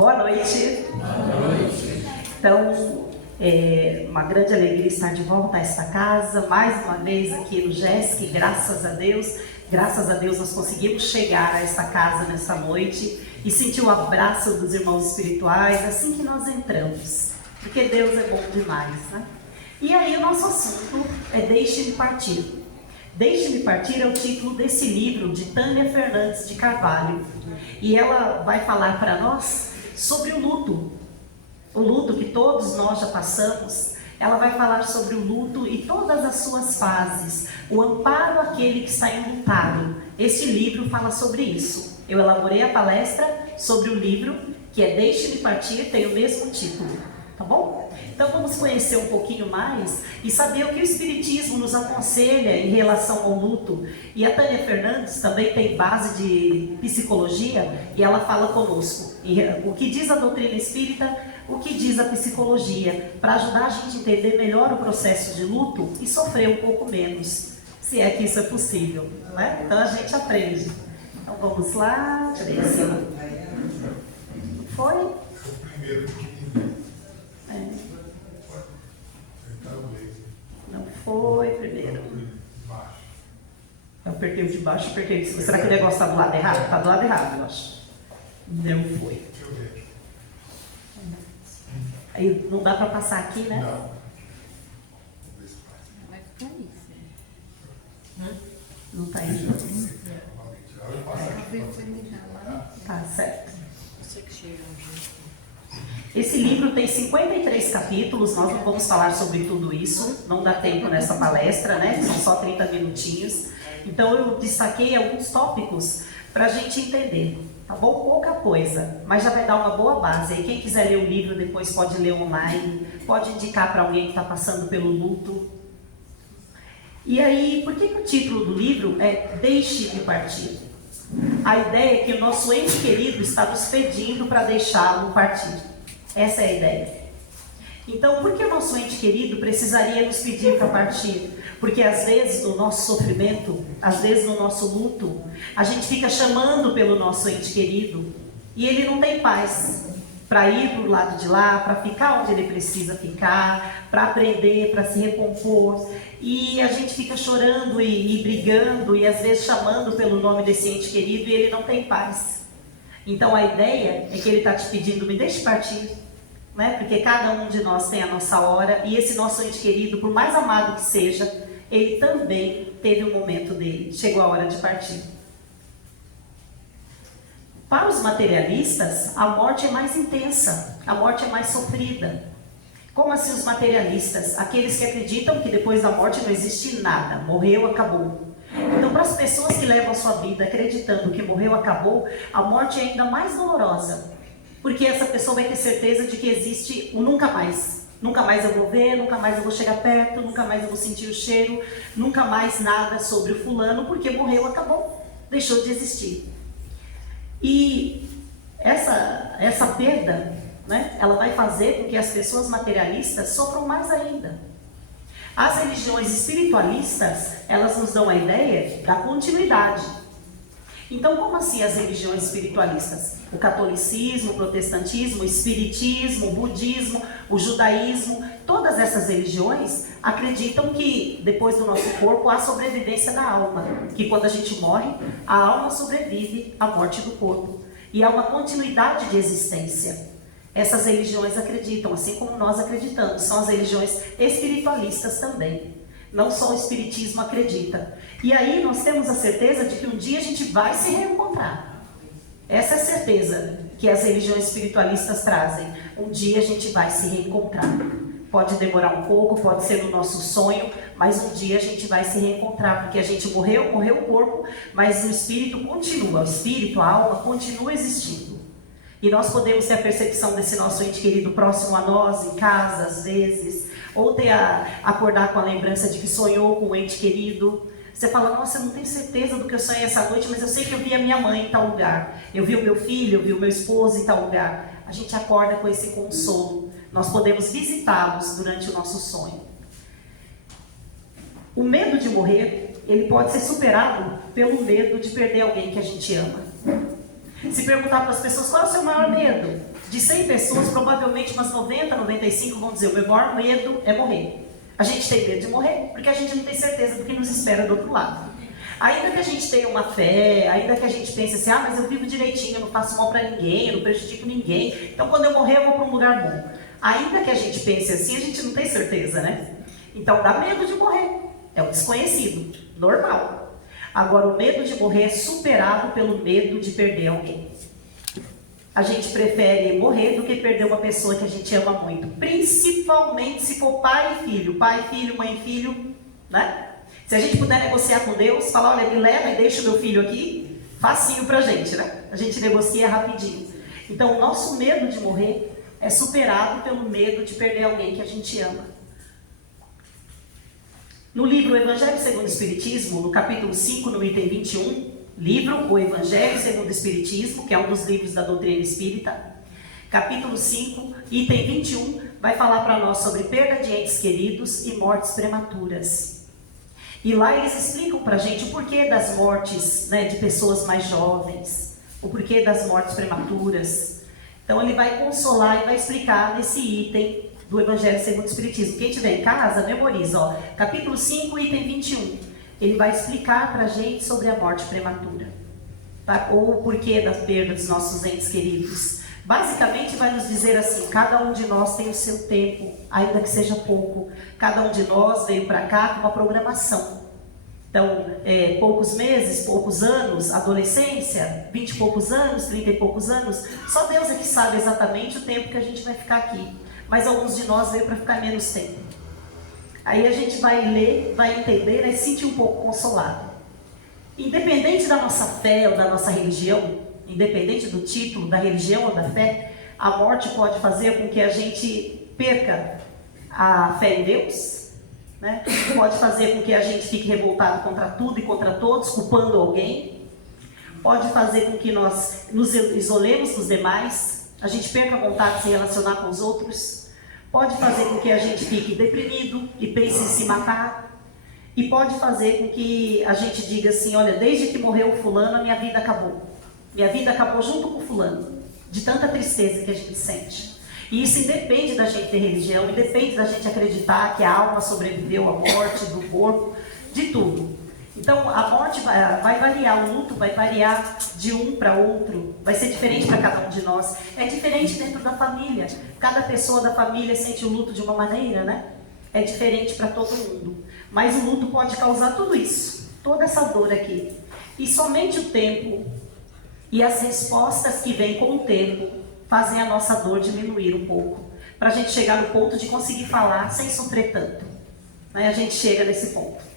Boa noite. Boa noite. Então, é uma grande alegria estar de volta a esta casa, mais uma vez aqui no GESC, graças a Deus nós conseguimos chegar a esta casa nesta noite e sentir o abraço dos irmãos espirituais assim que nós entramos, porque Deus é bom demais, né? E aí o nosso assunto é Deixe-me Partir. Deixe-me Partir é o título desse livro de Tânia Fernandes de Carvalho, e ela vai falar para nós sobre o luto que todos nós já passamos. Ela vai falar sobre o luto e todas as suas fases, o amparo àquele que está enlutado. Este livro fala sobre isso. Eu elaborei a palestra sobre o livro, que é Deixe-me Partir, tem o mesmo título, tá bom? Então vamos conhecer um pouquinho mais e saber o que o Espiritismo nos aconselha em relação ao luto. E a Tânia Fernandes também tem base de psicologia e ela fala conosco o que diz a doutrina espírita, o que diz a psicologia, para ajudar a gente a entender melhor o processo de luto e sofrer um pouco menos, se é que isso é possível, né? Então a gente aprende. Então vamos lá, deixa eu ver assim. Foi? O primeiro pequenininho. Não foi primeiro. Eu apertei o de baixo, apertei o de cima. Será que o negócio está do lado errado? Está do lado errado, eu acho. Não foi. Deixa eu ver. Aí não dá para passar aqui, né? Não. Vamos ver se faz. Vai ficar isso. Não está indo. Eu passo aqui. Tá certo. Você que chega junto. Esse livro tem 53 capítulos, nós não vamos falar sobre tudo isso, não dá tempo nessa palestra, né? São só 30 minutinhos. Então eu destaquei alguns tópicos para a gente entender, tá bom? Pouca coisa, mas já vai dar uma boa base. E quem quiser ler o livro depois pode ler online, pode indicar para alguém que está passando pelo luto. E aí, por que o título do livro é Deixe-me Partir? A ideia é que o nosso ente querido está nos pedindo para deixá-lo partir. Essa é a ideia. Então, por que o nosso ente querido precisaria nos pedir para partir? Porque às vezes no nosso sofrimento, às vezes no nosso luto, a gente fica chamando pelo nosso ente querido e ele não tem paz para ir para o lado de lá, para ficar onde ele precisa ficar, para aprender, para se recompor. E a gente fica chorando e brigando e às vezes chamando pelo nome desse ente querido e ele não tem paz. Então a ideia é que ele está te pedindo, me deixe partir, né? Porque cada um de nós tem a nossa hora e esse nosso ente querido, por mais amado que seja, ele também teve um momento dele, chegou a hora de partir. Para os materialistas, a morte é mais intensa, a morte é mais sofrida. Como assim os materialistas? Aqueles que acreditam que depois da morte não existe nada, morreu, acabou. Então, para as pessoas que levam a sua vida acreditando que morreu, acabou, a morte é ainda mais dolorosa. Porque essa pessoa vai ter certeza de que existe um nunca mais. Nunca mais eu vou ver, nunca mais eu vou chegar perto, nunca mais eu vou sentir o cheiro, nunca mais nada sobre o fulano, porque morreu, acabou, deixou de existir. E essa perda, né, ela vai fazer com que as pessoas materialistas sofram mais ainda. As religiões espiritualistas, elas nos dão a ideia da continuidade. Então, como assim as religiões espiritualistas? O catolicismo, o protestantismo, o espiritismo, o budismo, o judaísmo, todas essas religiões acreditam que depois do nosso corpo há sobrevivência da alma, que quando a gente morre, a alma sobrevive à morte do corpo e há uma continuidade de existência. Essas religiões acreditam, assim como nós acreditamos, são as religiões espiritualistas também. Não só o espiritismo acredita. E aí nós temos a certeza de que um dia a gente vai se reencontrar. Essa é a certeza que as religiões espiritualistas trazem. Um dia a gente vai se reencontrar. Pode demorar um pouco, pode ser no nosso sonho, mas um dia a gente vai se reencontrar, porque a gente morreu o corpo, mas o espírito continua, o espírito, a alma continua existindo. E nós podemos ter a percepção desse nosso ente querido próximo a nós, em casa, às vezes, ou acordar com a lembrança de que sonhou com o ente querido. Você fala, nossa, eu não tenho certeza do que eu sonhei essa noite, mas eu sei que eu vi a minha mãe em tal lugar. Eu vi o meu filho, eu vi o meu esposo em tal lugar. A gente acorda com esse consolo. Nós podemos visitá-los durante o nosso sonho. O medo de morrer, ele pode ser superado pelo medo de perder alguém que a gente ama. Se perguntar para as pessoas qual é o seu maior medo, de 100 pessoas, provavelmente umas 90, 95 vão dizer: o meu maior medo é morrer. A gente tem medo de morrer porque a gente não tem certeza do que nos espera do outro lado. Ainda que a gente tenha uma fé, ainda que a gente pense assim: ah, mas eu vivo direitinho, eu não faço mal para ninguém, eu não prejudico ninguém, então quando eu morrer eu vou para um lugar bom. Ainda que a gente pense assim, a gente não tem certeza, né? Então dá medo de morrer, é o desconhecido, normal. Agora o medo de morrer é superado pelo medo de perder alguém. A gente prefere morrer do que perder uma pessoa que a gente ama muito, principalmente se for pai e filho, mãe e filho, né? Se a gente puder negociar com Deus, falar: olha, me leva e deixa o meu filho aqui, facinho pra gente, né? A gente negocia rapidinho. Então, o nosso medo de morrer é superado pelo medo de perder alguém que a gente ama. No livro Evangelho segundo o Espiritismo, no capítulo 5, no item 21, livro O Evangelho segundo o Espiritismo, que é um dos livros da doutrina espírita, capítulo 5, item 21, vai falar para nós sobre perda de entes queridos e mortes prematuras. E lá eles explicam para a gente o porquê das mortes, né, de pessoas mais jovens, o porquê das mortes prematuras. Então ele vai consolar e vai explicar nesse item do Evangelho segundo o Espiritismo. Quem tiver em casa, memoriza, ó, capítulo 5, item 21. Ele vai explicar para a gente sobre a morte prematura, tá? Ou o porquê da perda dos nossos entes queridos. Basicamente vai nos dizer assim: cada um de nós tem o seu tempo, ainda que seja pouco. Cada um de nós veio para cá com uma programação. Então, poucos meses, poucos anos, adolescência, 20 e poucos anos, 30 e poucos anos. Só Deus é que sabe exatamente o tempo que a gente vai ficar aqui. Mas alguns de nós veio para ficar menos tempo. Aí a gente vai ler, vai entender, né, se sentir um pouco consolado. Independente da nossa fé ou da nossa religião, independente do título, da religião ou da fé, a morte pode fazer com que a gente perca a fé em Deus, né? Pode fazer com que a gente fique revoltado contra tudo e contra todos, culpando alguém. Pode fazer com que nós nos isolemos dos demais, a gente perca a vontade de se relacionar com os outros. Pode fazer com que a gente fique deprimido e pense em se matar. E pode fazer com que a gente diga assim: olha, desde que morreu o fulano, a minha vida acabou. Minha vida acabou junto com o fulano, de tanta tristeza que a gente sente. E isso independe da gente ter religião, independe da gente acreditar que a alma sobreviveu à morte do corpo, de tudo. Então a morte vai variar, o luto vai variar de um para outro, vai ser diferente para cada um de nós. É diferente dentro da família, cada pessoa da família sente o luto de uma maneira, né? É diferente para todo mundo. Mas o luto pode causar tudo isso, toda essa dor aqui. E somente o tempo e as respostas que vêm com o tempo fazem a nossa dor diminuir um pouco, para a gente chegar no ponto de conseguir falar sem sofrer tanto. Aí a gente chega nesse ponto.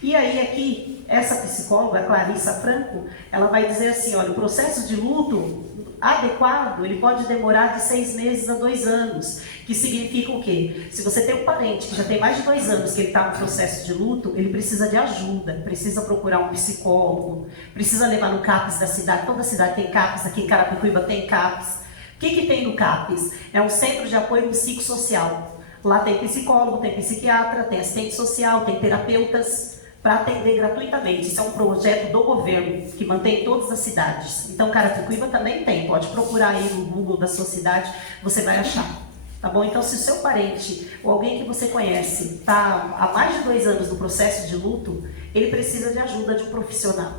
E aí aqui, essa psicóloga, Clarissa Franco, ela vai dizer assim: olha, o processo de luto adequado, ele pode demorar de 6 meses a 2 anos, que significa o quê? Se você tem um parente que já tem mais de 2 anos que ele está no processo de luto, ele precisa de ajuda, precisa procurar um psicólogo, precisa levar no CAPS da cidade. Toda cidade tem CAPS, aqui em Carapicuíba tem CAPS. O que tem no CAPS? É um centro de apoio psicossocial. Lá tem psicólogo, tem psiquiatra, tem assistente social, tem terapeutas, para atender gratuitamente. Isso é um projeto do governo que mantém todas as cidades. Então Carapicuíba também tem, pode procurar aí no Google da sua cidade, você vai achar. Tá bom? Então se o seu parente ou alguém que você conhece está há mais de 2 anos no processo de luto, ele precisa de ajuda de um profissional.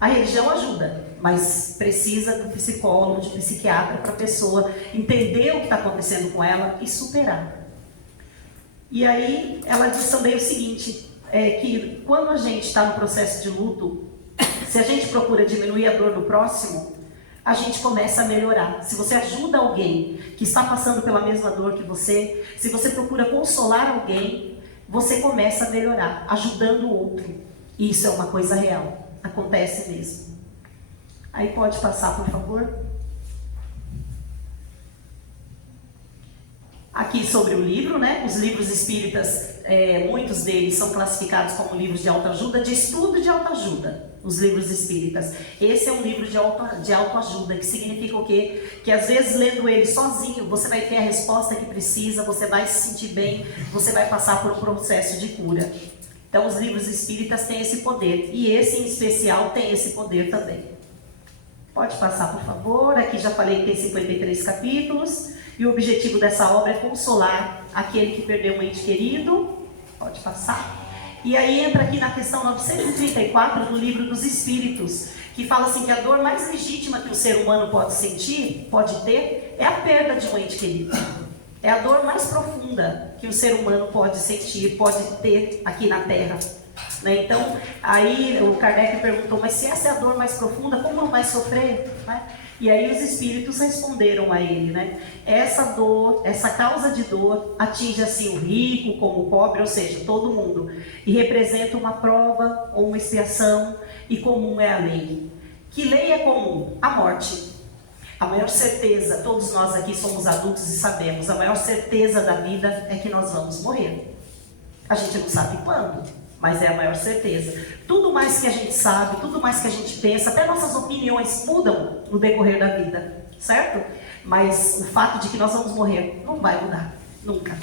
A religião ajuda, mas precisa do psicólogo, de psiquiatra, para a pessoa entender o que está acontecendo com ela e superar. E aí ela diz também o seguinte: que quando a gente está no processo de luto, se a gente procura diminuir a dor do próximo, a gente começa a melhorar. Se você ajuda alguém que está passando pela mesma dor que você, se você procura consolar alguém, você começa a melhorar, ajudando o outro. E isso é uma coisa real, acontece mesmo. Aí pode passar, por favor. Aqui sobre o livro, né? Os livros espíritas, muitos deles são classificados como livros de autoajuda, de estudo de autoajuda, os livros espíritas. Esse é um livro de autoajuda, que significa o quê? Que às vezes lendo ele sozinho, você vai ter a resposta que precisa, você vai se sentir bem, você vai passar por um processo de cura. Então os livros espíritas têm esse poder, e esse em especial tem esse poder também. Pode Pode passar, por favor. Aqui já falei que tem 53 capítulos. E o objetivo dessa obra é consolar aquele que perdeu um ente querido. Pode passar. E aí entra aqui na questão 934 do Livro dos Espíritos, que fala assim que a dor mais legítima que o ser humano pode sentir, pode ter, é a perda de um ente querido. É a dor mais profunda que o ser humano pode sentir, pode ter aqui na Terra. Né? Então, aí o Kardec perguntou, mas se essa é a dor mais profunda, como não vai sofrer? Né? E aí os espíritos responderam a ele, né? Essa dor, essa causa de dor atinge assim o rico como o pobre, ou seja, todo mundo. E representa uma prova ou uma expiação, e comum é a lei. Que lei é comum? A morte. A maior certeza, todos nós aqui somos adultos e sabemos, a maior certeza da vida é que nós vamos morrer. A gente não sabe quando, mas é a maior certeza. Tudo mais que a gente sabe, tudo mais que a gente pensa, até nossas opiniões mudam no decorrer da vida, certo? Mas o fato de que nós vamos morrer não vai mudar, nunca.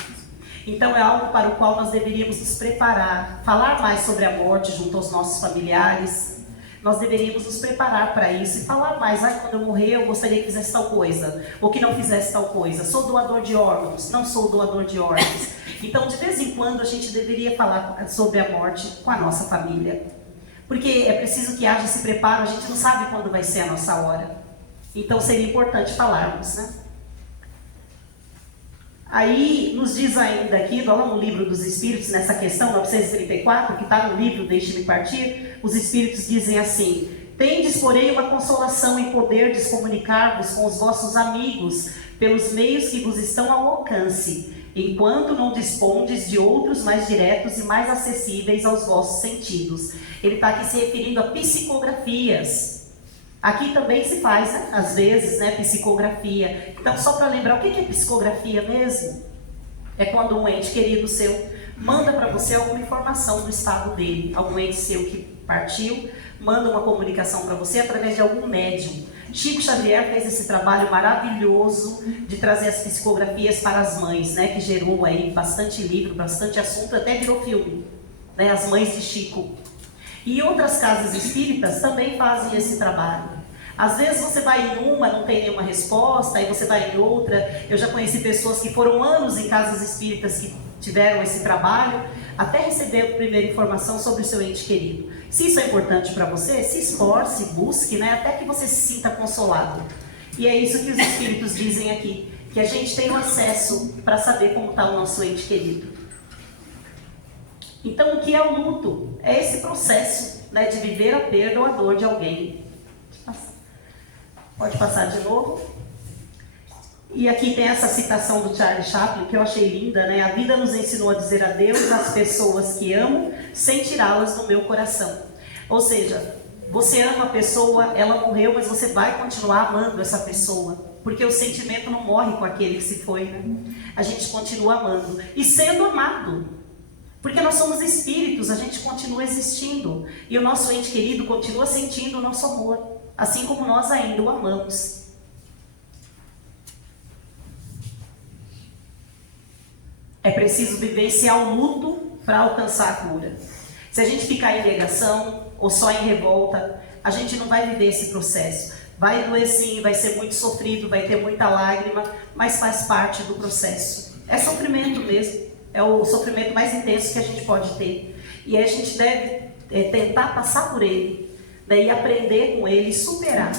Então é algo para o qual nós deveríamos nos preparar, falar mais sobre a morte junto aos nossos familiares. Nós deveríamos nos preparar para isso e falar mais. Quando eu morrer, eu gostaria que fizesse tal coisa, ou que não fizesse tal coisa. Sou doador de órgãos, não sou doador de órgãos. Então, de vez em quando, a gente deveria falar sobre a morte com a nossa família. Porque é preciso que haja esse preparo, a gente não sabe quando vai ser a nossa hora. Então, seria importante falarmos, né? Aí, nos diz ainda aqui, lá no Livro dos Espíritos, nessa questão 934, que está no livro Deixe-me Partir, os Espíritos dizem assim: tendes, porém, uma consolação em poderdes comunicar-vos com os vossos amigos, pelos meios que vos estão ao alcance, enquanto não dispondes de outros mais diretos e mais acessíveis aos vossos sentidos. Ele está aqui se referindo a psicografias. Aqui também se faz, né, às vezes, né, psicografia. Então, só para lembrar, o que é psicografia mesmo? É quando um ente querido seu manda para você alguma informação do estado dele. Algum ente seu que partiu, manda uma comunicação para você através de algum médium. Chico Xavier fez esse trabalho maravilhoso de trazer as psicografias para as mães, né, que gerou aí bastante livro, bastante assunto, até virou filme, né, As Mães de Chico. E outras casas espíritas também fazem esse trabalho. Às vezes você vai em uma, não tem nenhuma resposta, aí você vai em outra. Eu já conheci pessoas que foram anos em casas espíritas que tiveram esse trabalho, até receber a primeira informação sobre o seu ente querido. Se isso é importante para você, se esforce, busque, né, até que você se sinta consolado. E é isso que os espíritos dizem aqui, que a gente tem o acesso para saber como está o nosso ente querido. Então, o que é o luto? É esse processo, né, de viver a perda ou a dor de alguém. Pode passar de novo. E aqui tem essa citação do Charlie Chaplin, que eu achei linda, né? A vida nos ensinou a dizer adeus às pessoas que amo, sem tirá-las do meu coração. Ou seja, você ama a pessoa, ela morreu, mas você vai continuar amando essa pessoa. Porque o sentimento não morre com aquele que se foi, né? A gente continua amando. E sendo amado. Porque nós somos espíritos, a gente continua existindo. E o nosso ente querido continua sentindo o nosso amor. Assim como nós ainda o amamos. É preciso vivenciar o luto para alcançar a cura. Se a gente ficar em negação ou só em revolta, a gente não vai viver esse processo. Vai doer sim, vai ser muito sofrido, vai ter muita lágrima, mas faz parte do processo. É sofrimento mesmo. É o sofrimento mais intenso que a gente pode ter. E a gente deve tentar passar por ele, né, e aprender com ele e superar.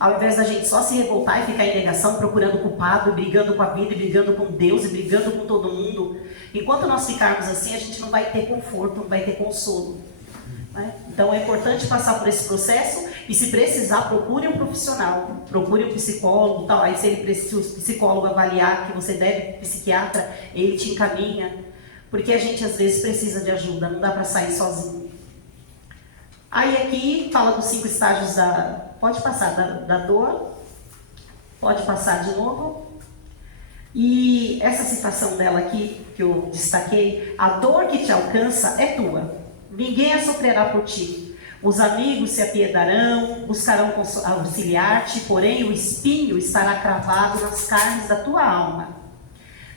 Ao invés da gente só se revoltar e ficar em negação, procurando culpado, brigando com a vida, e brigando com Deus, e brigando com todo mundo. Enquanto nós ficarmos assim, a gente não vai ter conforto, não vai ter consolo. Né? Então é importante passar por esse processo e, se precisar, procure um profissional, procure um psicólogo, tal. Aí se o psicólogo avaliar que você deve, psiquiatra, ele te encaminha, porque a gente às vezes precisa de ajuda, não dá para sair sozinho. Aí aqui fala dos 5 estágios da... Pode passar, da dor. Pode passar de novo. E essa citação dela aqui, que eu destaquei: a dor que te alcança é tua. Ninguém a sofrerá por ti. Os amigos se apiedarão, buscarão auxiliar-te, porém o espinho estará cravado nas carnes da tua alma.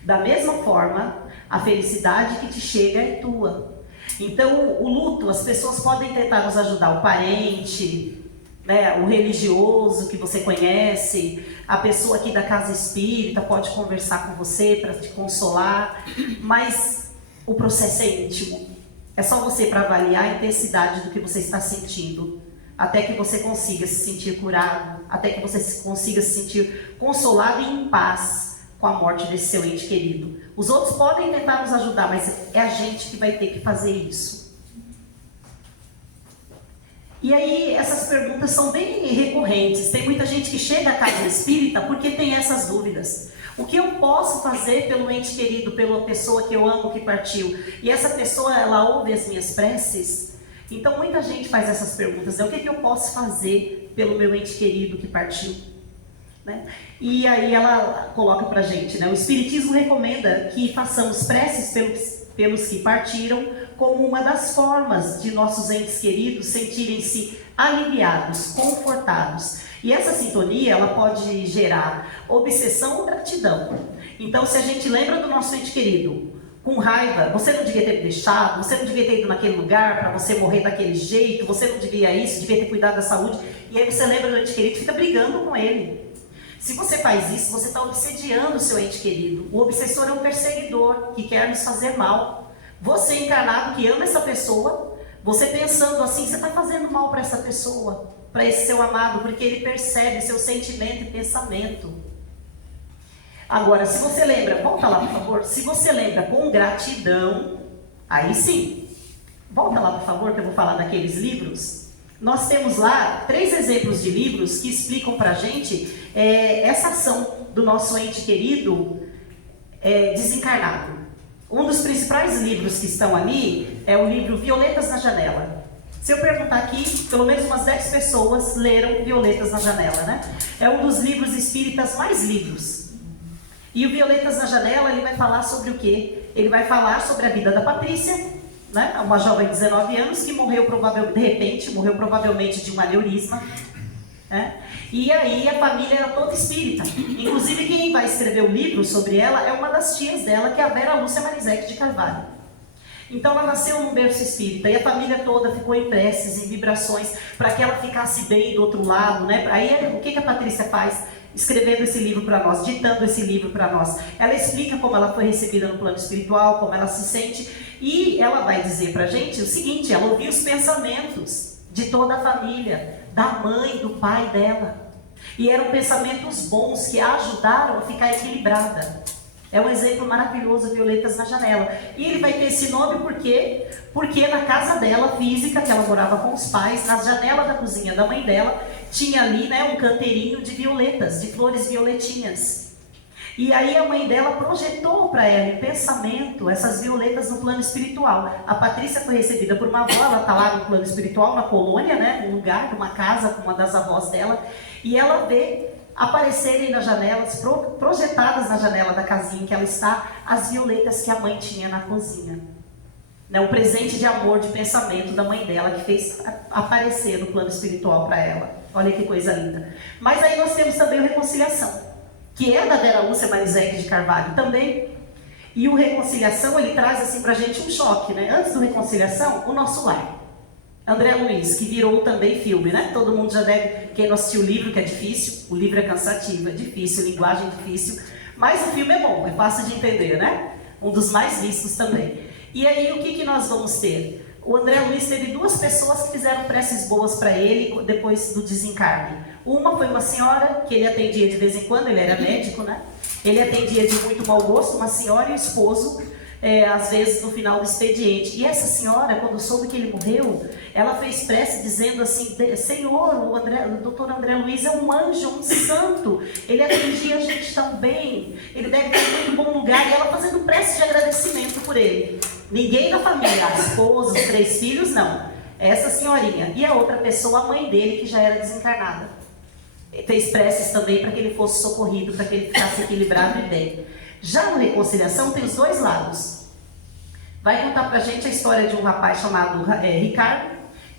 Da mesma forma, a felicidade que te chega é tua. Então, o luto, as pessoas podem tentar nos ajudar, o parente, né? O religioso que você conhece, a pessoa aqui da casa espírita pode conversar com você para te consolar, mas o processo é íntimo. É só você para avaliar a intensidade do que você está sentindo, até que você consiga se sentir curado, até que você consiga se sentir consolado e em paz com a morte desse seu ente querido. Os outros podem tentar nos ajudar, mas é a gente que vai ter que fazer isso. E aí, essas perguntas são bem recorrentes. Tem muita gente que chega à casa espírita porque tem essas dúvidas. O que eu posso fazer pelo ente querido, pela pessoa que eu amo que partiu? E essa pessoa, ela ouve as minhas preces? Então, muita gente faz essas perguntas, né? O que eu posso fazer pelo meu ente querido que partiu? Né? E aí ela coloca pra gente, né? O Espiritismo recomenda que façamos preces pelos que partiram, como uma das formas de nossos entes queridos sentirem-se aliviados, confortados. E essa sintonia, ela pode gerar obsessão ou gratidão. Então, se a gente lembra do nosso ente querido com raiva, você não devia ter deixado, você não devia ter ido naquele lugar para você morrer daquele jeito, você não devia isso, devia ter cuidado da saúde, e aí você lembra do ente querido e fica brigando com ele. Se você faz isso, você está obsediando o seu ente querido. O obsessor é um perseguidor que quer nos fazer mal. Você encarnado que ama essa pessoa, você pensando assim, você está fazendo mal para essa pessoa, para esse seu amado, porque ele percebe seu sentimento e pensamento. Agora, se você lembra, volta lá por favor, se você lembra com gratidão, aí sim, volta lá por favor, que eu vou falar daqueles livros. Nós temos lá 3 exemplos de livros que explicam para a gente essa ação do nosso ente querido desencarnado. Um dos principais livros que estão ali é o livro Violetas na Janela. Se eu perguntar aqui, pelo menos umas 10 pessoas leram Violetas na Janela, né? É um dos livros espíritas mais lidos. E o Violetas na Janela, ele vai falar sobre o quê? Ele vai falar sobre a vida da Patrícia, né? Uma jovem de 19 anos que morreu provavelmente de um aneurisma. Né? E aí a família era toda espírita. Inclusive quem vai escrever o livro sobre ela é uma das tias dela, que é a Vera Lúcia Marizete de Carvalho. Então ela nasceu num berço espírita e a família toda ficou em preces, em vibrações, para que ela ficasse bem do outro lado, né? Aí o que a Patrícia faz? Escrevendo esse livro para nós, ditando esse livro para nós. Ela explica como ela foi recebida no plano espiritual, como ela se sente, e ela vai dizer para a gente o seguinte: ela ouviu os pensamentos de toda a família, da mãe, do pai dela, e eram pensamentos bons que a ajudaram a ficar equilibrada. É um exemplo maravilhoso, Violetas na Janela. E ele vai ter esse nome porque na casa dela, física, que ela morava com os pais, na janela da cozinha da mãe dela, tinha ali, né, um canteirinho de violetas, de flores violetinhas. E aí a mãe dela projetou para ela em pensamento essas violetas no plano espiritual. A Patrícia foi recebida por uma avó, ela está lá no plano espiritual, na colônia, né, num lugar, numa casa com uma das avós dela, e ela vê aparecerem nas janelas, projetadas na janela da casinha em que ela está, as violetas que a mãe tinha na cozinha. Né, o presente de amor, de pensamento da mãe dela, que fez aparecer no plano espiritual para ela. Olha que coisa linda. Mas aí nós temos também o Reconciliação, que é da Vera Lúcia Marizete de Carvalho também. E o Reconciliação, ele traz assim pra gente um choque, né? Antes do Reconciliação, O Nosso Lar. André Luiz, que virou também filme, né? Todo mundo já deve, quem não assistiu o livro, que é difícil, o livro é cansativo, é difícil, linguagem é difícil, mas o filme é bom, é fácil de entender, né? Um dos mais vistos também. E aí, o que nós vamos ter? O André Luiz teve 2 pessoas que fizeram preces boas para ele depois do desencarne. Uma foi uma senhora que ele atendia de vez em quando, ele era médico, né? Ele atendia de muito mau gosto, uma senhora e o esposo, às vezes no final do expediente. E essa senhora, quando soube que ele morreu, ela fez prece dizendo assim: Senhor, o doutor André Luiz é um anjo, um santo, ele atendia a gente tão bem, ele deve ter um muito bom lugar. E ela fazendo prece de agradecimento por ele. Ninguém da família, a esposa, os 3 filhos, não. Essa senhorinha. E a outra pessoa, a mãe dele, que já era desencarnada. Fez preces também para que ele fosse socorrido, para que ele ficasse equilibrado e bem. Já no Reconciliação tem os 2 lados. Vai contar pra gente a história de um rapaz chamado Ricardo,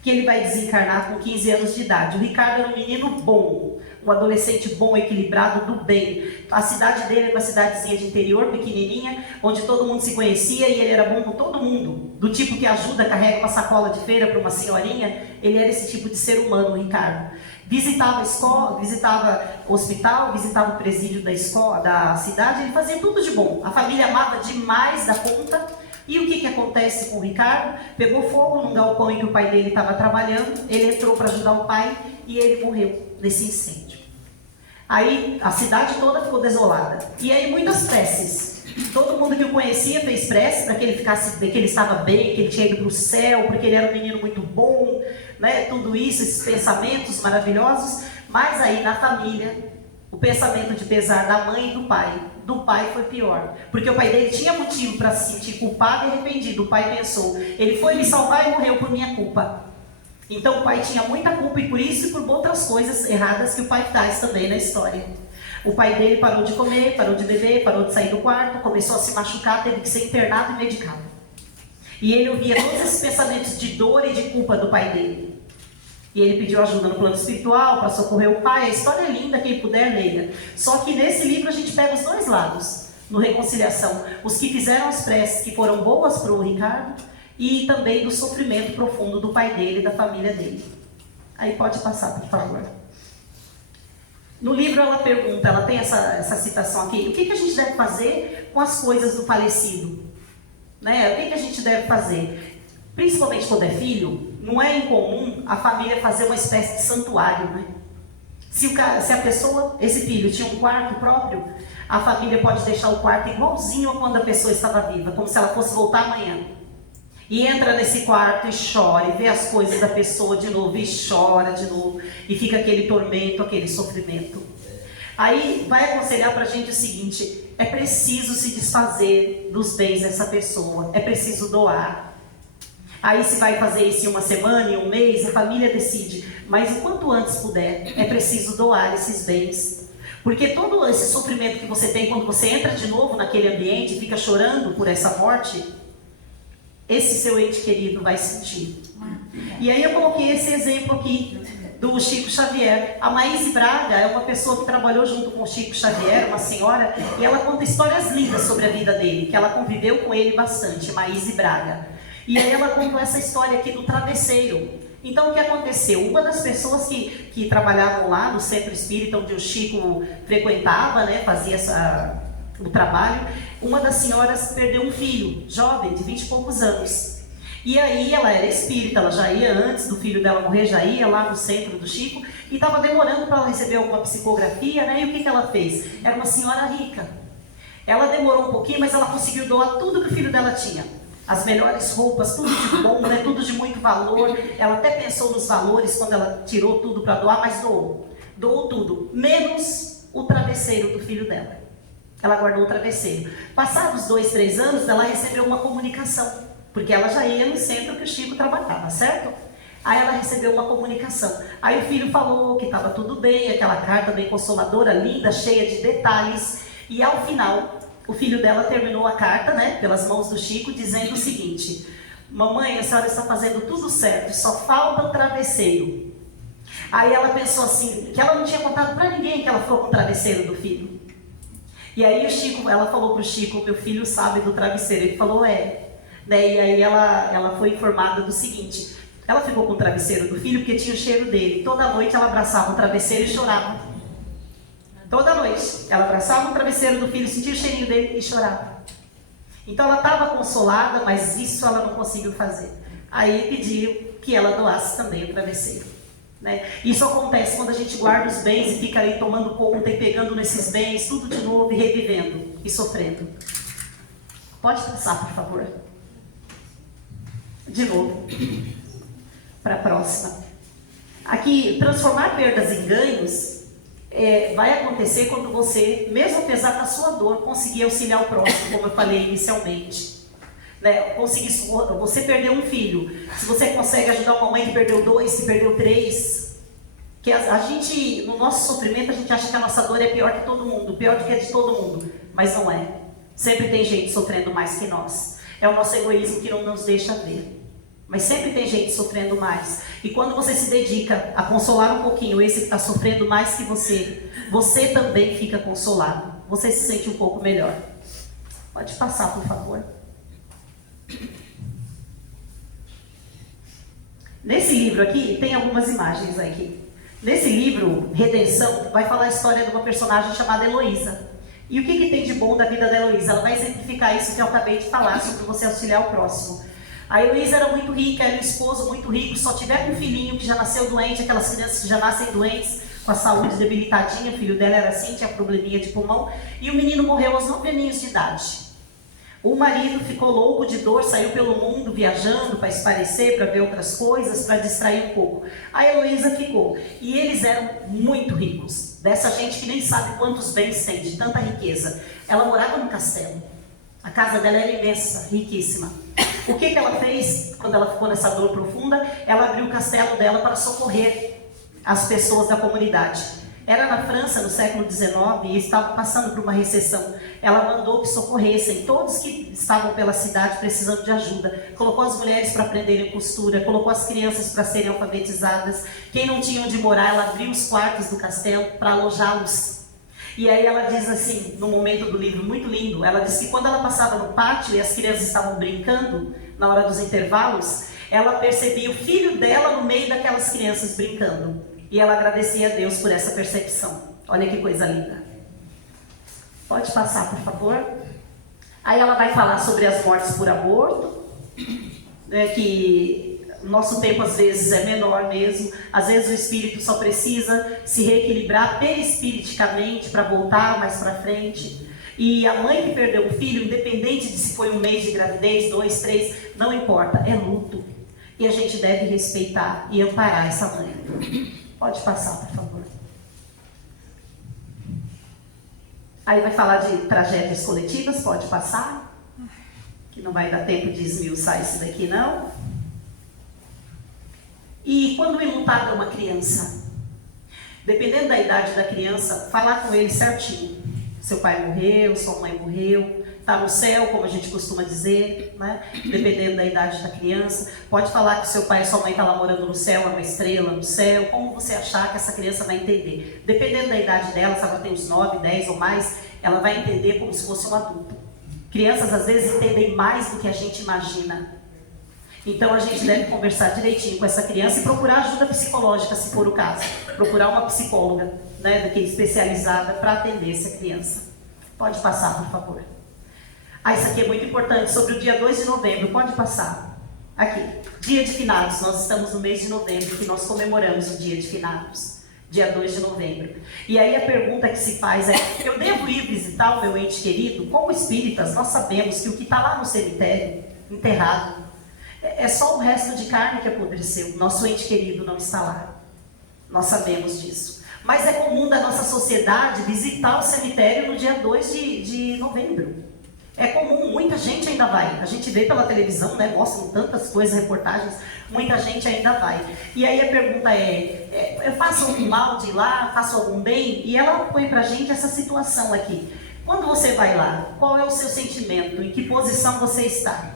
que ele vai desencarnar com 15 anos de idade. O Ricardo era um menino bom, um adolescente bom, equilibrado, do bem. A cidade dele era uma cidadezinha de interior, pequenininha, onde todo mundo se conhecia e ele era bom com todo mundo. Do tipo que ajuda, carrega uma sacola de feira para uma senhorinha. Ele era esse tipo de ser humano, o Ricardo. Visitava a escola, visitava o hospital, visitava o presídio da escola, da cidade, ele fazia tudo de bom. A família amava demais da conta. E o que acontece com o Ricardo? Pegou fogo num galpão em que o pai dele estava trabalhando, ele entrou para ajudar o pai e ele morreu nesse incêndio. Aí a cidade toda ficou desolada. E aí muitas preces. Todo mundo que o conhecia fez prece para que ele ficasse bem, que ele estava bem, que ele tinha ido para o céu, porque ele era um menino muito bom, né? Tudo isso, esses pensamentos maravilhosos. Mas aí na família, o pensamento de pesar da mãe e do pai foi pior. Porque o pai dele tinha motivo para se sentir culpado e arrependido. O pai pensou, ele foi me salvar e morreu por minha culpa. Então o pai tinha muita culpa e por isso e por outras coisas erradas que o pai faz também na história. O pai dele parou de comer, parou de beber, parou de sair do quarto, começou a se machucar, teve que ser internado e medicado. E ele ouvia todos esses pensamentos de dor e de culpa do pai dele. E ele pediu ajuda no plano espiritual para socorrer o pai. A história é linda, quem puder leia. Só que nesse livro a gente pega os dois lados, no Reconciliação. Os que fizeram as preces que foram boas para o Ricardo e também do sofrimento profundo do pai dele e da família dele. Aí pode passar, por favor. No livro ela pergunta, ela tem essa citação aqui, o que a gente deve fazer com as coisas do falecido? Né? O que a gente deve fazer? Principalmente quando é filho, não é incomum a família fazer uma espécie de santuário, né? Se a pessoa, esse filho, tinha um quarto próprio, a família pode deixar o quarto igualzinho a quando a pessoa estava viva, como se ela fosse voltar amanhã. E entra nesse quarto e chora, e vê as coisas da pessoa de novo, e chora de novo, e fica aquele tormento, aquele sofrimento. Aí vai aconselhar pra gente o seguinte, é preciso se desfazer dos bens dessa pessoa, é preciso doar. Aí se vai fazer isso em uma semana, em um mês, a família decide, mas o quanto antes puder, é preciso doar esses bens. Porque todo esse sofrimento que você tem quando você entra de novo naquele ambiente e fica chorando por essa morte, esse seu ente querido vai sentir. E aí eu coloquei esse exemplo aqui do Chico Xavier. A Maíse Braga é uma pessoa que trabalhou junto com o Chico Xavier, uma senhora, e ela conta histórias lindas sobre a vida dele, que ela conviveu com ele bastante, Maíse Braga. E aí ela contou essa história aqui do travesseiro. Então o que aconteceu? Uma das pessoas que trabalhavam lá no centro espírita, onde o Chico frequentava, né, fazia o trabalho, uma das senhoras perdeu um filho, jovem, de 20 e poucos anos. E aí ela era espírita, ela já ia antes do filho dela morrer, já ia lá no centro do Chico, e estava demorando para ela receber alguma psicografia, né? E o que ela fez? Era uma senhora rica. Ela demorou um pouquinho, mas ela conseguiu doar tudo que o filho dela tinha. As melhores roupas, tudo de bom, né? Tudo de muito valor. Ela até pensou nos valores quando ela tirou tudo para doar, mas doou. Doou tudo, menos o travesseiro do filho dela. Ela guardou o travesseiro. Passados 2, 3 anos, ela recebeu uma comunicação, porque ela já ia no centro que o Chico trabalhava, certo? Aí ela recebeu uma comunicação. Aí o filho falou que estava tudo bem, aquela carta bem consoladora, linda, cheia de detalhes. E ao final, o filho dela terminou a carta, né, pelas mãos do Chico, dizendo o seguinte: mamãe, a senhora está fazendo tudo certo, só falta o travesseiro. Aí ela pensou assim, que ela não tinha contado para ninguém que ela ficou com o travesseiro do filho. E aí o Chico, ela falou para o Chico, meu filho sabe do travesseiro. Ele falou, é. Né? E aí ela foi informada do seguinte, ela ficou com o travesseiro do filho porque tinha o cheiro dele. Toda noite ela abraçava o travesseiro e chorava. Toda noite ela abraçava o travesseiro do filho, sentia o cheirinho dele e chorava. Então ela estava consolada, mas isso ela não conseguiu fazer. Aí pediu que ela doasse também o travesseiro. Né? Isso acontece quando a gente guarda os bens e fica ali tomando conta e pegando nesses bens, tudo de novo e revivendo e sofrendo. Pode passar, por favor. De novo. Para a próxima. Aqui, transformar perdas em ganhos vai acontecer quando você, mesmo apesar da sua dor, conseguir auxiliar o próximo, como eu falei inicialmente. Né? Você perdeu um filho, se você consegue ajudar uma mãe que perdeu 2, que perdeu 3, que a gente, no nosso sofrimento, a gente acha que a nossa dor é pior que todo mundo, pior do que a de todo mundo, mas não é. Sempre tem gente sofrendo mais que nós. É o nosso egoísmo que não nos deixa ver. Mas sempre tem gente sofrendo mais. E quando você se dedica a consolar um pouquinho esse que está sofrendo mais que você também fica consolado. Você se sente um pouco melhor. Pode passar, por favor. Nesse livro aqui, tem algumas imagens aqui. Nesse livro, Redenção, vai falar a história de uma personagem chamada Heloísa. E o que tem de bom da vida da Heloísa? Ela vai exemplificar isso que eu acabei de falar, sobre você auxiliar o próximo. A Heloísa era muito rica, era um esposo muito rico, só tiver um filhinho que já nasceu doente, aquelas crianças que já nascem doentes, com a saúde debilitadinha, o filho dela era assim, tinha probleminha de pulmão, e o menino morreu aos 9 aninhos de idade. O marido ficou louco de dor, saiu pelo mundo viajando para espairecer, para ver outras coisas, para distrair um pouco. A Heloísa ficou. E eles eram muito ricos. Dessa gente que nem sabe quantos bens tem, de tanta riqueza. Ela morava no castelo. A casa dela era imensa, riquíssima. O que ela fez quando ela ficou nessa dor profunda? Ela abriu o castelo dela para socorrer as pessoas da comunidade. Era na França, no século XIX, e estava passando por uma recessão. Ela mandou que socorressem todos que estavam pela cidade precisando de ajuda. Colocou as mulheres para aprenderem costura, colocou as crianças para serem alfabetizadas. Quem não tinha onde morar, ela abriu os quartos do castelo para alojá-los. E aí ela diz assim, no momento do livro, muito lindo, ela diz que quando ela passava no pátio e as crianças estavam brincando, na hora dos intervalos, ela percebia o filho dela no meio daquelas crianças brincando. E ela agradecia a Deus por essa percepção. Olha que coisa linda. Pode passar, por favor. Aí ela vai falar sobre as mortes por aborto, né, que nosso tempo às vezes é menor mesmo. Às vezes o espírito só precisa se reequilibrar perispiriticamente para voltar mais para frente. E a mãe que perdeu o filho, independente de se foi um mês de gravidez, 2, 3, não importa, é luto. E a gente deve respeitar e amparar essa mãe. Pode passar, por favor. Aí vai falar de tragédias coletivas, pode passar. Que não vai dar tempo de esmiuçar isso daqui, não. E quando o enlutado é uma criança, dependendo da idade da criança, falar com ele certinho. Seu pai morreu, sua mãe morreu, está no céu, como a gente costuma dizer, né? Dependendo da idade da criança. Pode falar que seu pai e sua mãe estão lá morando no céu, é uma estrela no céu, como você achar que essa criança vai entender. Dependendo da idade dela, se ela tem uns 9, 10 ou mais, ela vai entender como se fosse um adulto. Crianças às vezes entendem mais do que a gente imagina. Então a gente deve conversar direitinho com essa criança e procurar ajuda psicológica, se for o caso. Procurar uma psicóloga, né, especializada para atender essa criança. Pode passar, por favor. Isso aqui é muito importante, sobre o dia 2 de novembro. Pode passar. Aqui, dia de finados. Nós estamos no mês de novembro, que nós comemoramos o dia de finados. Dia 2 de novembro. E aí a pergunta que se faz é: eu devo ir visitar o meu ente querido? Como espíritas, nós sabemos que o que está lá no cemitério, enterrado, é só o resto de carne que apodreceu. Nosso ente querido não está lá. Nós sabemos disso. Mas é comum da nossa sociedade visitar o cemitério no dia 2 de novembro. É comum, muita gente ainda vai. A gente vê pela televisão, né, mostram tantas coisas, reportagens, muita gente ainda vai. E aí a pergunta eu faço algum mal de ir lá, faço algum bem? E ela põe pra gente essa situação aqui. Quando você vai lá, qual é o seu sentimento? Em que posição você está?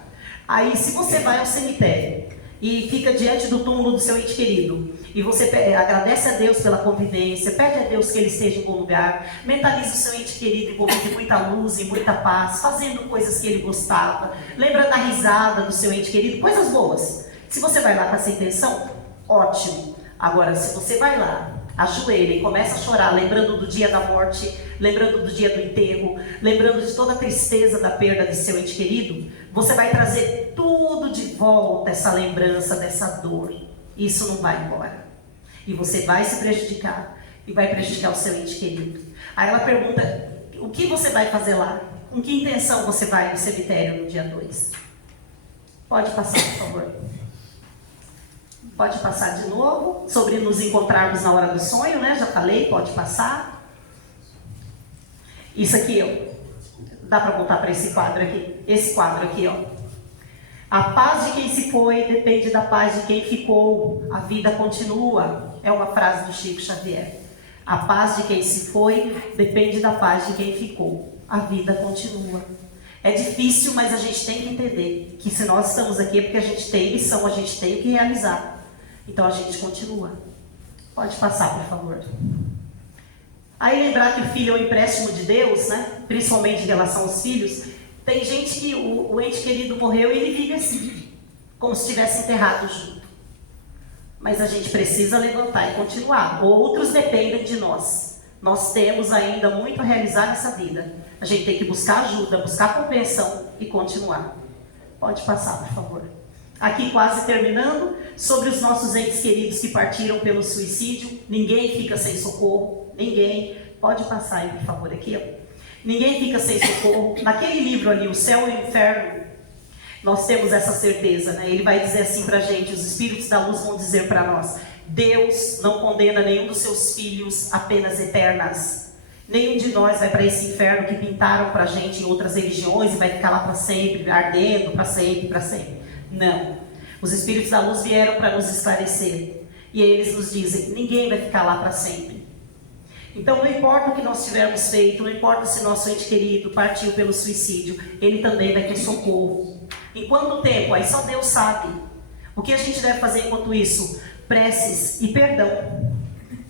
Aí, se você vai ao cemitério e fica diante do túmulo do seu ente querido, e você agradece a Deus pela convivência, pede a Deus que ele esteja em bom lugar, mentaliza o seu ente querido envolvido em muita luz e muita paz, fazendo coisas que ele gostava, lembra da risada do seu ente querido, coisas boas. Se você vai lá com essa intenção, ótimo. Agora, se você vai lá, ajoelha e começa a chorar, lembrando do dia da morte, lembrando do dia do enterro, lembrando de toda a tristeza da perda de seu ente querido, você vai trazer tudo de volta, essa lembrança dessa dor. Isso não vai embora. E você vai se prejudicar, e vai prejudicar o seu ente querido. Aí ela pergunta: o que você vai fazer lá? Com que intenção você vai no cemitério no dia 2? Pode passar, por favor. Pode passar de novo, sobre nos encontrarmos na hora do sonho, né? Já falei, pode passar. Isso aqui, ó. Dá para voltar para esse quadro aqui? Esse quadro aqui, ó. A paz de quem se foi depende da paz de quem ficou. A vida continua. É uma frase do Chico Xavier. A paz de quem se foi depende da paz de quem ficou. A vida continua. É difícil, mas a gente tem que entender que se nós estamos aqui é porque a gente tem missão, a gente tem que realizar. Então a gente continua. Pode passar, por favor. Aí lembrar que o filho é um empréstimo de Deus, né? Principalmente em relação aos filhos. Tem gente que o ente querido morreu e ele vive assim, como se estivesse enterrado junto. Mas a gente precisa levantar e continuar. Outros dependem de nós. Nós temos ainda muito a realizar nessa vida. A gente tem que buscar ajuda, buscar compreensão e continuar. Pode passar, por favor. Aqui quase terminando, sobre os nossos entes queridos que partiram pelo suicídio. Ninguém fica sem socorro. Ninguém. Pode passar aí, por favor, aqui, ó. Ninguém fica sem socorro. Naquele livro ali, O Céu e o Inferno, nós temos essa certeza, né? Ele vai dizer assim pra gente, os espíritos da luz vão dizer para nós: Deus não condena nenhum dos seus filhos a penas eternas. Nenhum de nós vai para esse inferno que pintaram pra gente em outras religiões e vai ficar lá para sempre, ardendo para sempre, para sempre. Não. Os espíritos da luz vieram para nos esclarecer. E eles nos dizem, ninguém vai ficar lá para sempre. Então não importa o que nós tivermos feito, não importa se nosso ente querido partiu pelo suicídio, ele também vai ter socorro. Em quanto tempo? Aí só Deus sabe. O que a gente deve fazer enquanto isso? Preces e perdão.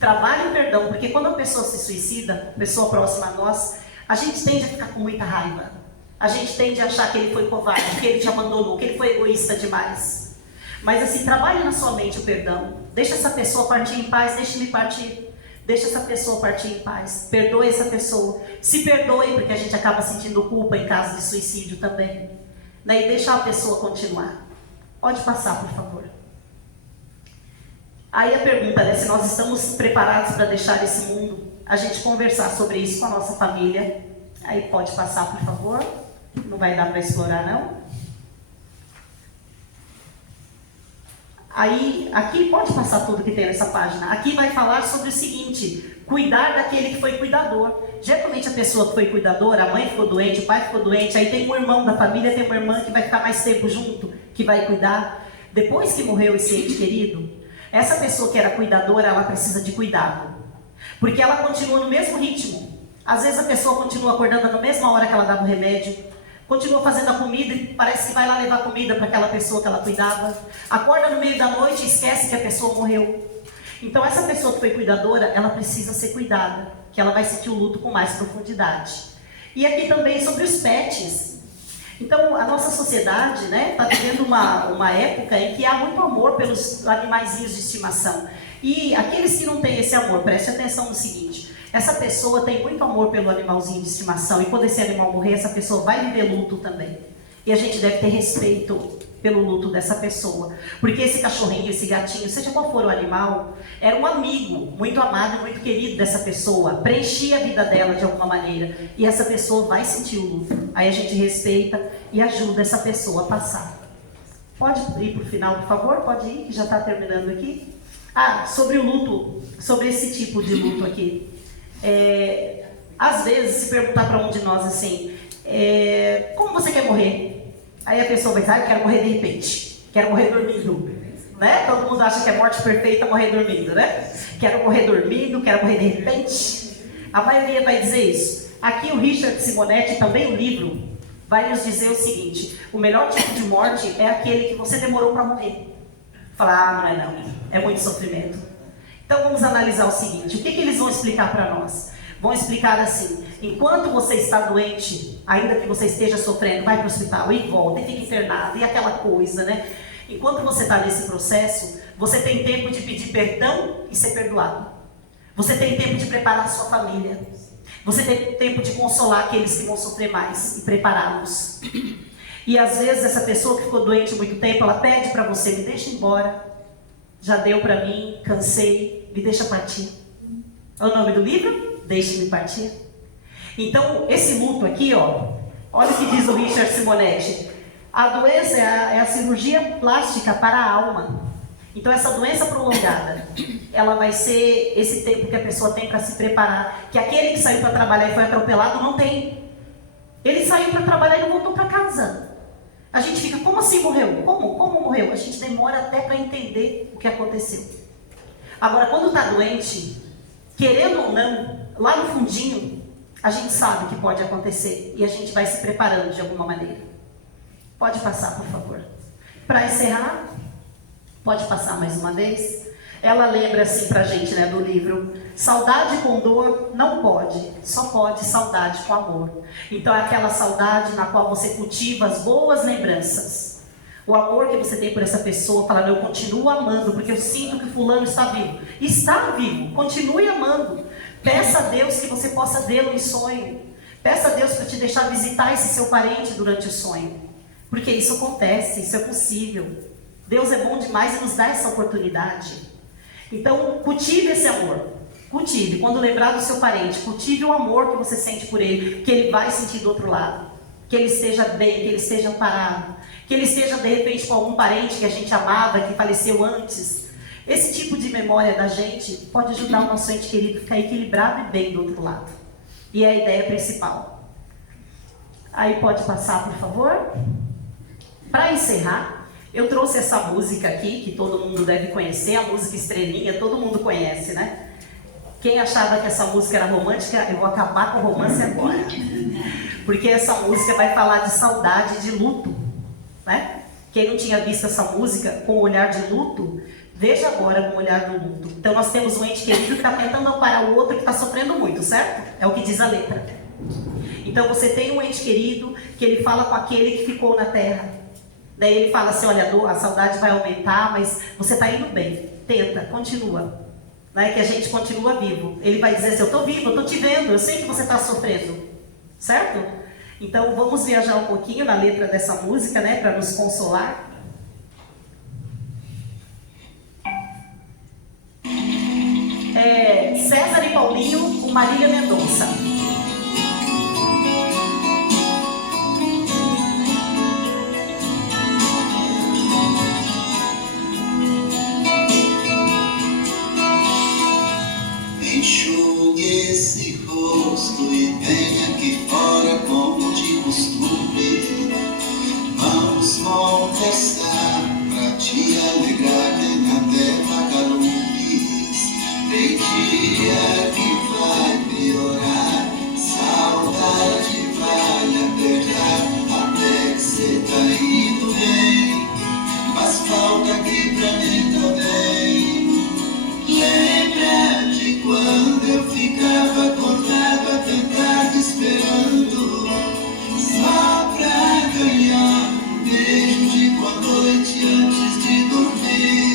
Trabalho e perdão, porque quando a pessoa se suicida, pessoa próxima a nós, a gente tende a ficar com muita raiva. A gente tende a achar que ele foi covarde, que ele te abandonou, que ele foi egoísta demais. Mas assim, trabalhe na sua mente o perdão. Deixa essa pessoa partir em paz, deixe ele partir. Deixa essa pessoa partir em paz. Perdoe essa pessoa. Se perdoe, porque a gente acaba sentindo culpa em caso de suicídio também. E deixa a pessoa continuar. Pode passar, por favor. Aí a pergunta é se nós estamos preparados para deixar esse mundo, a gente conversar sobre isso com a nossa família. Aí pode passar, por favor. Não vai dar para explorar, não. Aí, aqui pode passar tudo que tem nessa página. Aqui vai falar sobre o seguinte: cuidar daquele que foi cuidador. Geralmente a pessoa que foi cuidadora, a mãe ficou doente, o pai ficou doente, aí tem um irmão da família, tem uma irmã que vai ficar mais tempo junto, que vai cuidar. Depois que morreu esse ente querido, essa pessoa que era cuidadora, ela precisa de cuidado. Porque ela continua no mesmo ritmo. Às vezes a pessoa continua acordando na mesma hora que ela dava o remédio, continua fazendo a comida e parece que vai lá levar comida para aquela pessoa que ela cuidava. Acorda no meio da noite e esquece que a pessoa morreu. Então essa pessoa que foi cuidadora, ela precisa ser cuidada, que ela vai sentir o luto com mais profundidade. E aqui também sobre os pets. Então a nossa sociedade, né, está vivendo uma época em que há muito amor pelos animaizinhos de estimação. E aqueles que não têm esse amor, preste atenção no seguinte: essa pessoa tem muito amor pelo animalzinho de estimação, e quando esse animal morrer, essa pessoa vai viver luto também. E a gente deve ter respeito pelo luto dessa pessoa. Porque esse cachorrinho, esse gatinho, seja qual for o animal, era um amigo muito amado e muito querido dessa pessoa. Preenchia a vida dela de alguma maneira. E essa pessoa vai sentir o luto. Aí a gente respeita e ajuda essa pessoa a passar. Pode ir para o final, por favor? Pode ir, que já está terminando aqui. Sobre o luto, sobre esse tipo de luto aqui. Às vezes, se perguntar para um de nós assim, como você quer morrer? Aí a pessoa vai dizer, eu quero morrer de repente, quero morrer dormindo, né? Todo mundo acha que é morte perfeita morrer dormindo, né? Quero morrer dormindo, quero morrer de repente. A maioria vai dizer isso. Aqui o Richard Simonetti, também o livro, vai nos dizer o seguinte: o melhor tipo de morte é aquele que você demorou para morrer. Falar, não, é muito sofrimento. Então vamos analisar o seguinte: o que eles vão explicar para nós? Vão explicar assim: enquanto você está doente, ainda que você esteja sofrendo, vai para o hospital e volta e fica internado e aquela coisa, né? Enquanto você está nesse processo, você tem tempo de pedir perdão e ser perdoado. Você tem tempo de preparar a sua família. Você tem tempo de consolar aqueles que vão sofrer mais e prepará-los. E às vezes essa pessoa que ficou doente muito tempo, ela pede para você: me deixa embora, já deu para mim, cansei, me deixa partir. É o nome do livro? Deixe-me partir. Então, esse luto aqui, olha o que diz o Richard Simonetti. A doença é a cirurgia plástica para a alma. Então, essa doença prolongada, ela vai ser esse tempo que a pessoa tem para se preparar. Que aquele que saiu para trabalhar e foi atropelado não tem. Ele saiu para trabalhar e não voltou para casa. A gente fica, como assim morreu? Como morreu? A gente demora até para entender o que aconteceu. Agora, quando está doente, querendo ou não, lá no fundinho, a gente sabe que pode acontecer e a gente vai se preparando de alguma maneira. Pode passar, por favor. Para encerrar, pode passar mais uma vez. Ela lembra assim pra gente, né, do livro: saudade com dor não pode, só pode saudade com amor. Então é aquela saudade na qual você cultiva as boas lembranças. O amor que você tem por essa pessoa, falando, eu continuo amando, porque eu sinto que fulano está vivo. Está vivo, continue amando. Peça a Deus que você possa vê-lo em sonho. Peça a Deus para te deixar visitar esse seu parente durante o sonho. Porque isso acontece, isso é possível. Deus é bom demais e nos dá essa oportunidade. Então, cultive esse amor. Cultive. Quando lembrar do seu parente, cultive o amor que você sente por ele, que ele vai sentir do outro lado. Que ele esteja bem, que ele esteja amparado. Que ele esteja, de repente, com algum parente que a gente amava, que faleceu antes. Esse tipo de memória da gente pode ajudar o nosso ente querido a ficar equilibrado e bem do outro lado. E é a ideia principal. Aí pode passar, por favor. Para encerrar, eu trouxe essa música aqui, que todo mundo deve conhecer, a música Estrelinha, todo mundo conhece, né? Quem achava que essa música era romântica, eu vou acabar com o romance agora. Porque essa música vai falar de saudade, de luto, né? Quem não tinha visto essa música com o olhar de luto, veja agora com o olhar do luto. Então nós temos um ente querido que está tentando amparar o outro que está sofrendo muito, certo? É o que diz a letra. Então você tem um ente querido que ele fala com aquele que ficou na terra. Daí ele fala assim, olha, a saudade vai aumentar, mas você está indo bem. Tenta, continua. Né? Que a gente continua vivo. Ele vai dizer assim, eu estou vivo, eu estou te vendo, eu sei que você está sofrendo. Certo? Então vamos viajar um pouquinho na letra dessa música, né? Para nos consolar. César e Paulinho, com Marília Mendonça. Enxugue esse rosto e venha aqui fora como de costume. Vamos conversar pra te alegrar, tem até vagalumes. Tem dia que vai piorar, saudade vai apertar, até que cê tá indo bem. Faz falta aqui pra mim também. Lembra de quando eu ficava acordado até tarde esperando, só pra ganhar um beijo de boa noite antes de dormir.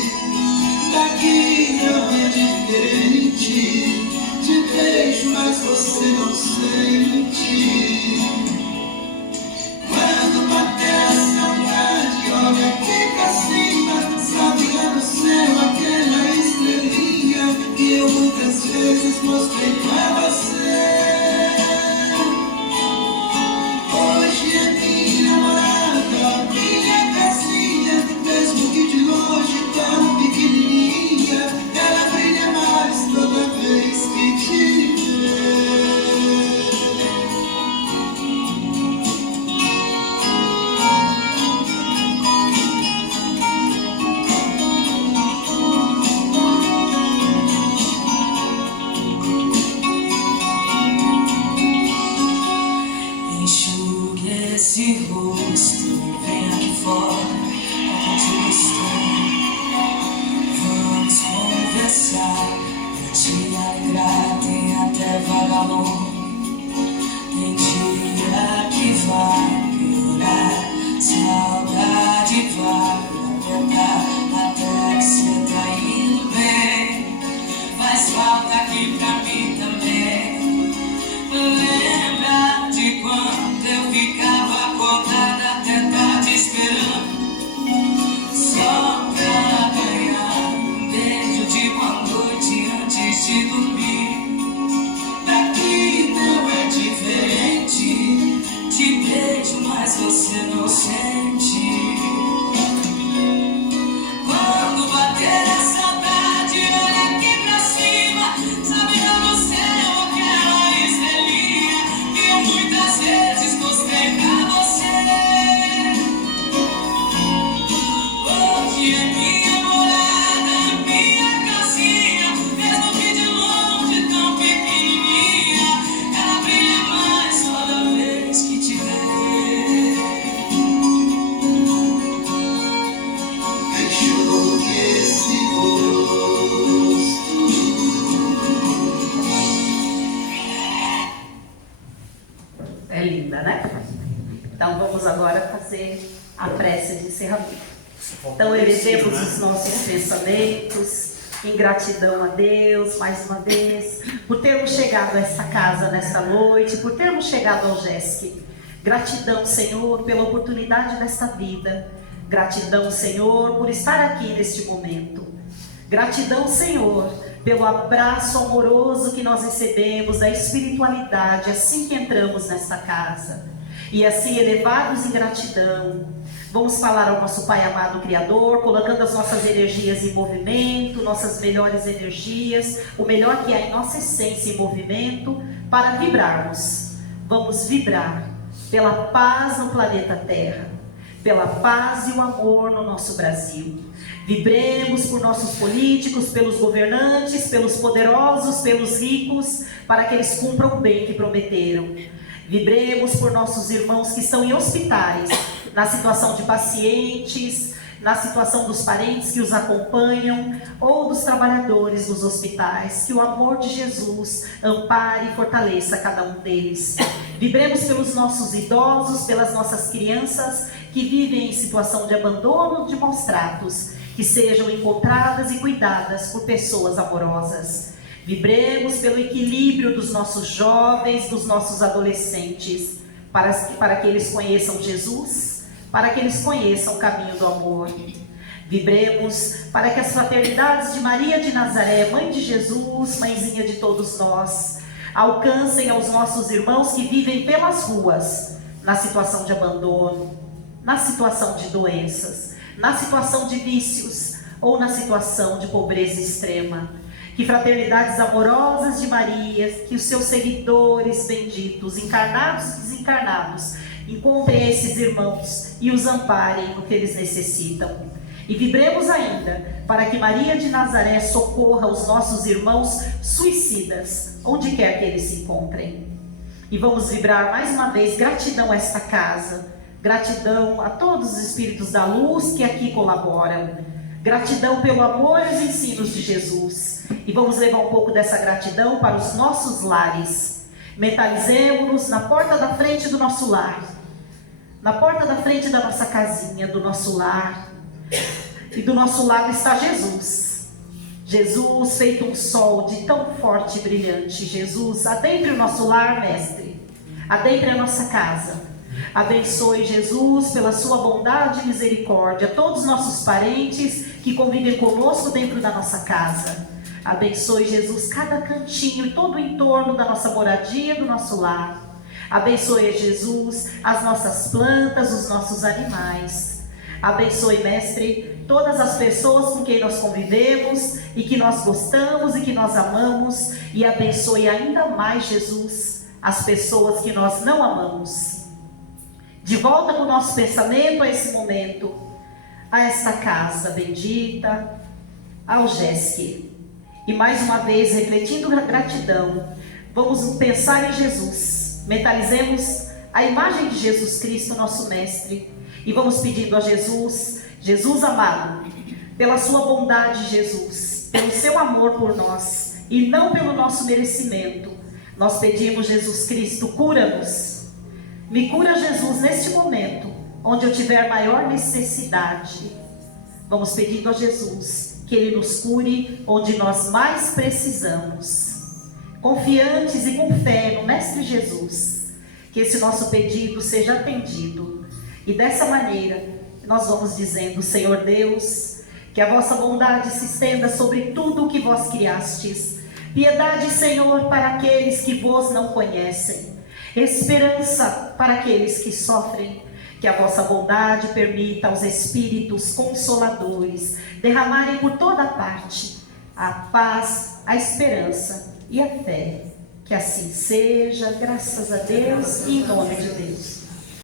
Daqui não é diferente, te beijo mas você não sente. Quando bater a saudade, olha aqui pra cima, sabia no céu aquela estrelinha que eu muitas vezes mostrei pra você. Hoje é minha namorada, minha casinha, mesmo que de longe tão pequenininha, ela brilha mais toda vez que te vê. Enxugue esse rosto e vem aqui fora, onde estou. Vamos conversar, pra te alegrar, tem até vagalume. Tem dia que vai piorar, saudade vai apertar, até que cê tá indo bem. Faz falta aqui pra mim também. Lembra de quando eu ficava acordada até tarde esperando, só pra ganhar um beijo de boa noite antes de dormir. Daqui não é diferente, te beijo mas você não sente. Quando bater a saudade, olha aqui pra cima, sabendo no céu aquela estrelinha que eu muitas vezes mostrei pra você. Hoje é minha morada, minha casinha, mesmo que de longe tão pequenininha, ela brilha mais toda vez que te vê. Enxugue esse rosto. É linda, né? Então vamos agora fazer a prece de encerramento. Então, elevemos os nossos pensamentos em gratidão a Deus, mais uma vez, por termos chegado a esta casa nesta noite, por termos chegado ao GESC. Gratidão, Senhor, pela oportunidade desta vida. Gratidão, Senhor, por estar aqui neste momento. Gratidão, Senhor, pelo abraço amoroso que nós recebemos da espiritualidade assim que entramos nesta casa. E assim, elevados em gratidão, vamos falar ao nosso Pai amado Criador, colocando as nossas energias em movimento, nossas melhores energias, o melhor que há em nossa essência em movimento, para vibrarmos. Vamos vibrar pela paz no planeta Terra, pela paz e o amor no nosso Brasil. Vibremos por nossos políticos, pelos governantes, pelos poderosos, pelos ricos, para que eles cumpram o bem que prometeram. Vibremos por nossos irmãos que estão em hospitais, na situação de pacientes, na situação dos parentes que os acompanham, ou dos trabalhadores dos hospitais. Que o amor de Jesus ampare e fortaleça cada um deles. Vibremos pelos nossos idosos, pelas nossas crianças que vivem em situação de abandono, de maus tratos, que sejam encontradas e cuidadas por pessoas amorosas. Vibremos pelo equilíbrio dos nossos jovens, dos nossos adolescentes, para que eles conheçam Jesus, para que eles conheçam o caminho do amor. Vibremos para que as fraternidades de Maria de Nazaré, Mãe de Jesus, Mãezinha de todos nós, alcancem aos nossos irmãos que vivem pelas ruas, na situação de abandono, na situação de doenças, na situação de vícios ou na situação de pobreza extrema. Que fraternidades amorosas de Maria, que os seus seguidores benditos, encarnados e desencarnados, encontrem esses irmãos e os amparem no que eles necessitam. E vibremos ainda para que Maria de Nazaré socorra os nossos irmãos suicidas, onde quer que eles se encontrem. E vamos vibrar mais uma vez gratidão a esta casa, gratidão a todos os espíritos da luz que aqui colaboram, gratidão pelo amor e os ensinos de Jesus. E vamos levar um pouco dessa gratidão para os nossos lares. Mentalizemos-nos na porta da frente do nosso lar, na porta da frente da nossa casinha, do nosso lar. E do nosso lado está Jesus. Jesus feito um sol de tão forte e brilhante. Jesus, adentre o nosso lar, Mestre. Adentre a nossa casa. Abençoe, Jesus, pela sua bondade e misericórdia, todos os nossos parentes que convivem conosco dentro da nossa casa. Abençoe, Jesus, cada cantinho e todo o entorno da nossa moradia, do nosso lar. Abençoe, Jesus, as nossas plantas, os nossos animais. Abençoe, Mestre, todas as pessoas com quem nós convivemos e que nós gostamos e que nós amamos. E abençoe ainda mais, Jesus, as pessoas que nós não amamos. De volta com o nosso pensamento a esse momento, a esta casa bendita, ao GESC. E mais uma vez, refletindo a gratidão, vamos pensar em Jesus. Mentalizemos a imagem de Jesus Cristo, nosso Mestre. E vamos pedindo a Jesus, Jesus amado, pela sua bondade, Jesus, pelo seu amor por nós, e não pelo nosso merecimento, nós pedimos, Jesus Cristo, cura-nos. Me cura, Jesus, neste momento, onde eu tiver maior necessidade. Vamos pedindo a Jesus que Ele nos cure onde nós mais precisamos. Confiantes e com fé no Mestre Jesus, que esse nosso pedido seja atendido. E dessa maneira, nós vamos dizendo, Senhor Deus, que a vossa bondade se estenda sobre tudo o que vós criastes. Piedade, Senhor, para aqueles que vos não conhecem. Esperança para aqueles que sofrem. Que a vossa bondade permita aos Espíritos Consoladores derramarem por toda parte a paz, a esperança e a fé. Que assim seja, graças a Deus e em nome de Deus.